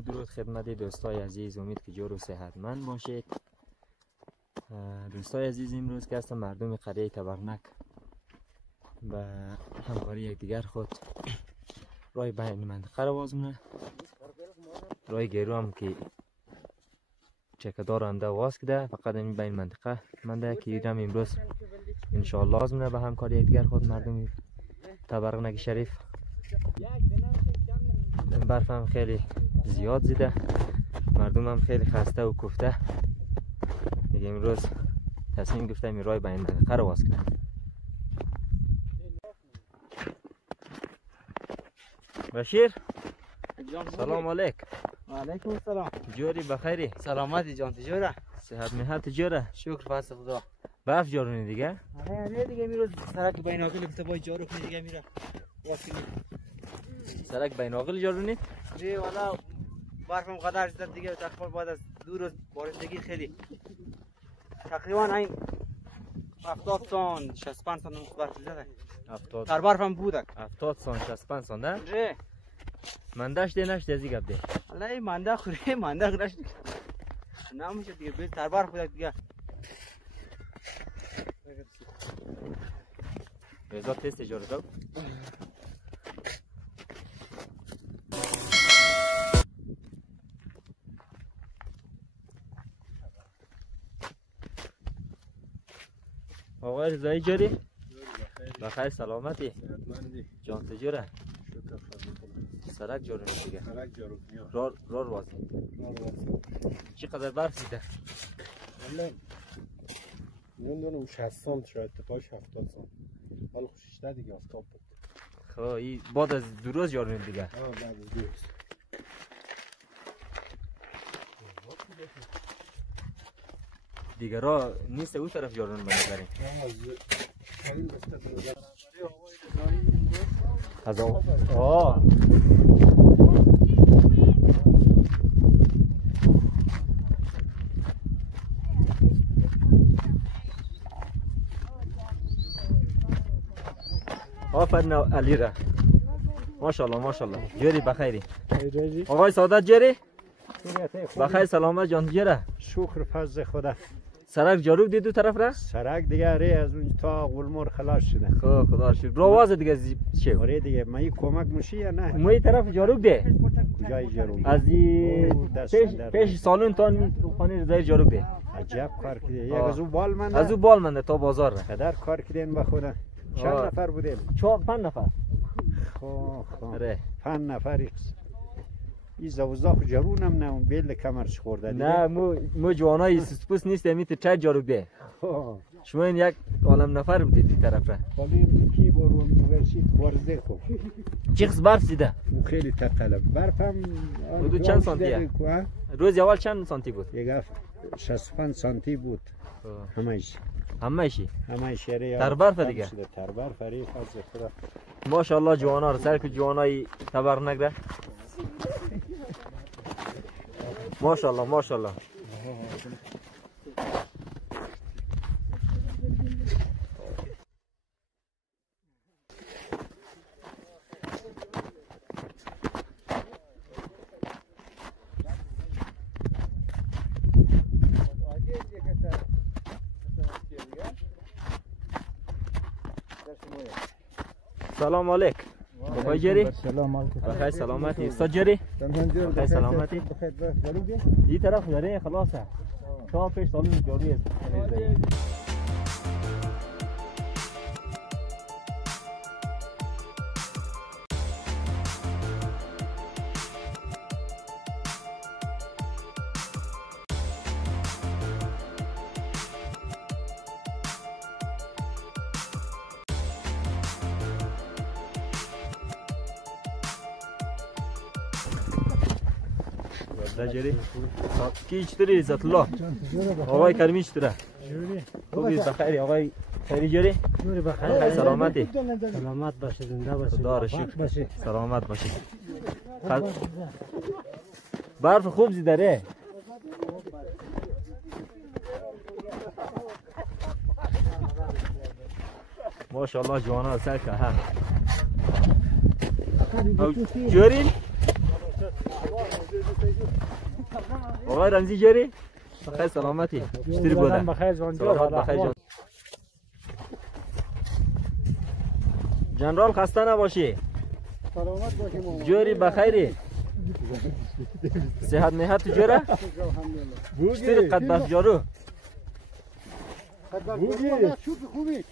و درود خدمت دوستای عزیز، امید که جور و صحتمند باشید. دوستای عزیز، امروز که هستم مردم قریه تبرنک به همکاری یکدیگر خود رای بین منطقه رو باز مونه. رای گیرو هم که چکدار انده واز کده، فقط این بین منطقه منده که ایرم امروز انشاءالله لازم به همکاری یکدیگر خود مردم تبرنک شریف. برف هم خیلی زیاد زیده، مردم هم خیلی خسته و کوفته دیگه. امروز تصمیم گرفتم این رای بین منطقه رو باز کنم. بشیر سلام علیک. و علیکم السلام. جوری بخیری؟ سلامتی جان، تجوره؟ صحت مهر تجوره؟ شکر فضل خدا. برف جارونی دیگه؟ آره دیگه میروز سرک بین آقل گفته باید جارو کنی دیگه میره. سرک بین آقل جارونی؟ جی والا برفم قدر شد دیگه، تقریبا بعد از 2 روز بارندگی خیلی تقریبا این 70 سان 65 سان برف زده. 70 تر برفم بوده 70 سان 65 سان ده؟ جی مندش ده نشد ازی گپ ده. والله منده خوری منده خورش نمیشه دیگه، بیل تر برف بوده دیگه. رضا تست اجاره داد. آقای رضایی جوری؟ بخیر سلامتی؟ جان تجوره؟ سرک جارو دیگه. سرک جارو رار واسه. چقدر برف دیده؟ والله نمیدونم 60 سانت شاید تپاش 70 سانت. حالا خوششته دیگه آفتاب بود. خب این بعد از 2 روز جارو دیگه. بعد از 2 روز. دیگه را نیست او طرف جارون بنگریم. از آه آفرین علی را ماشاءالله ماشاءالله. جوری بخیری؟ آقای سعادت جوری؟ بخیر سلامت جان جوره؟ شکر فضل خدا. سرک جارو دید دو طرف را؟ سرک دیگه ری از اون تا غلمور خلاص شده. خب خدا شکر. راواز دیگه چه؟ آره دیگه مایی کمک میشی یا نه؟ مایی طرف جارو ده؟ کجای جارو؟ از پیش سالون تا خانه رضایی جارو ده. عجب کار کردی. یک از او بال منده. از او بال منده تا بازار را. قدر کار کردین به خدا. چند نفر بودیم؟ 4-5 نفر. خب آره 5 نفر. این زوزاق جارون هم نه بیل کمرش خورده دیگه. نه مو جوانای سسپوس نیستیم میت چه جارو ده. شما این یک عالم نفر بودید این طرف را. ولی کی برو میورسی خورده خب. چقدر برف دیده؟ خیلی تقله. برفم حدود چند سانتیه؟ روز اول چند سانتی بود؟ یک 65 سانتی بود. همه‌اش. همه‌اش ری. تر برف دیگه. تر برف ری فضل خدا. ماشاءالله جوانا رو سر که جوانای تبرنک ده. ماشاءالله ماشاءالله. سلام علیک. بخیر جری؟ سلام علیکم. بخیر سلامتی. استاد جری؟ بخیر سلامتی. این طرف جری خلاصه. تا پیش سالون جاری است. جری کی چطوری عزت الله؟ آقای کریمی چطوره؟ خوبی بخیری آقای خیری جری؟ بخیر سلامتی؟ سلامت باشید، زنده باشید. خدا را شکر. سلامت باشید. برف خوب زیده ره. ماشاءالله جوانا سر که ها. جوری؟ آقای رمزی جاری بخیر سلامتی چطوری بوده بخیر جان سلامت بخیر جان جنرال خسته نباشی سلامت باشیم جوری بخیری صحت مهت جوره چطوری قد بفجارو خوبی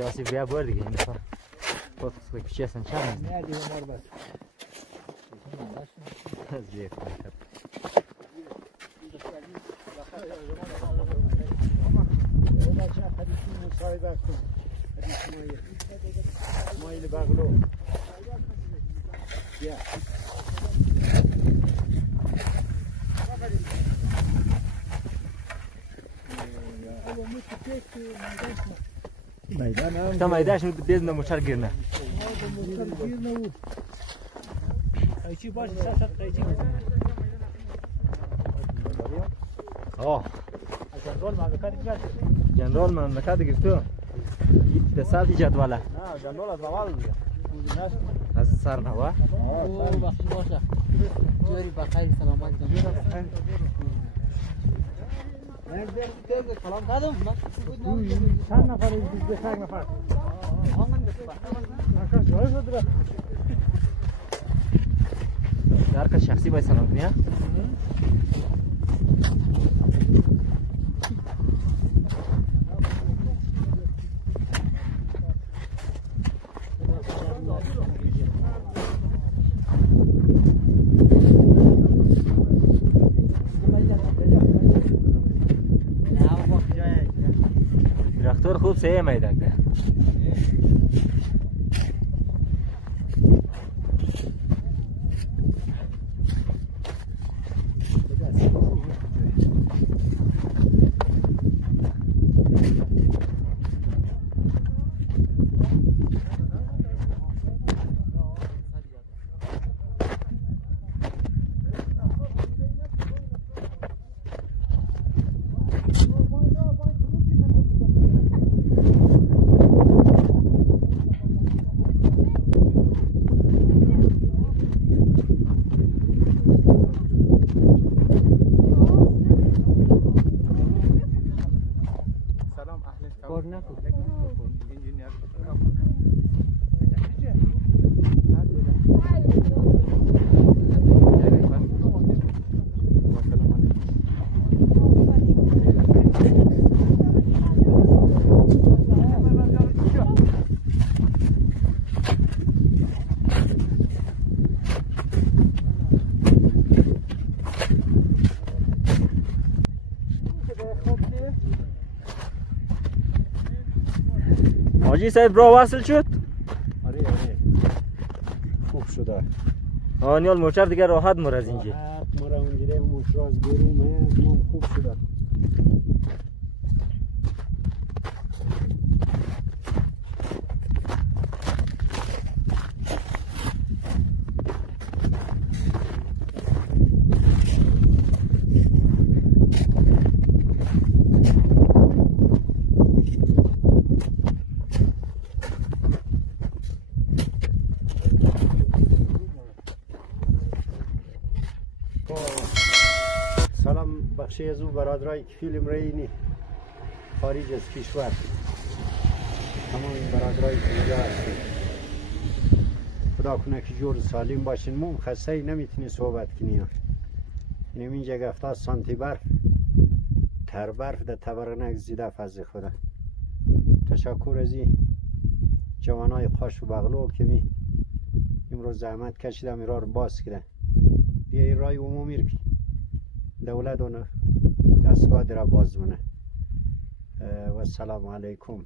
پیاسی بیا بر دیگه این دفعه خود کچی هستن چند هستن؟ نه دیگه مار بس زیاد کنید مایل بغلو تا مایداش نو بیز نموشر گیرنه قیچی باش سر قیچی آه جنرال مملکت گرفت جنرال مملکت گرفتو به ساعتی جدوله نه جنرال از اول دیگه از سر نوا او بخشی باشه جوری بخیر سلامت جان کلام کردم چند نفر این بیز یک نفر در که شخصی باید سلام کنی ها درختور خوب سه میدک ده حاجی صاحب راه وصل شد؟ آره خوب شده آنیال موچر دیگه راحت مر از اینجا ما را اونجوری موتور از گروه خوب شده سلام بخشی از او برادرای که فیلم رینی خارج از کشور تمام این برادرای اینجا هستیم. خدا کنه که جور سالم باشین. موم خسته ای نمیتونی صحبت کنی. اینم اینجا 70 سانتی برف تر برف در تبرنک زیده فضل خدا. تشکر از این جوانای قاش و بغلو که می امروز زحمت کشیدم این راه رو باز کرده. دیگه این رای عمومی رو دولت اون دستگاه را باز منه. و السلام علیکم.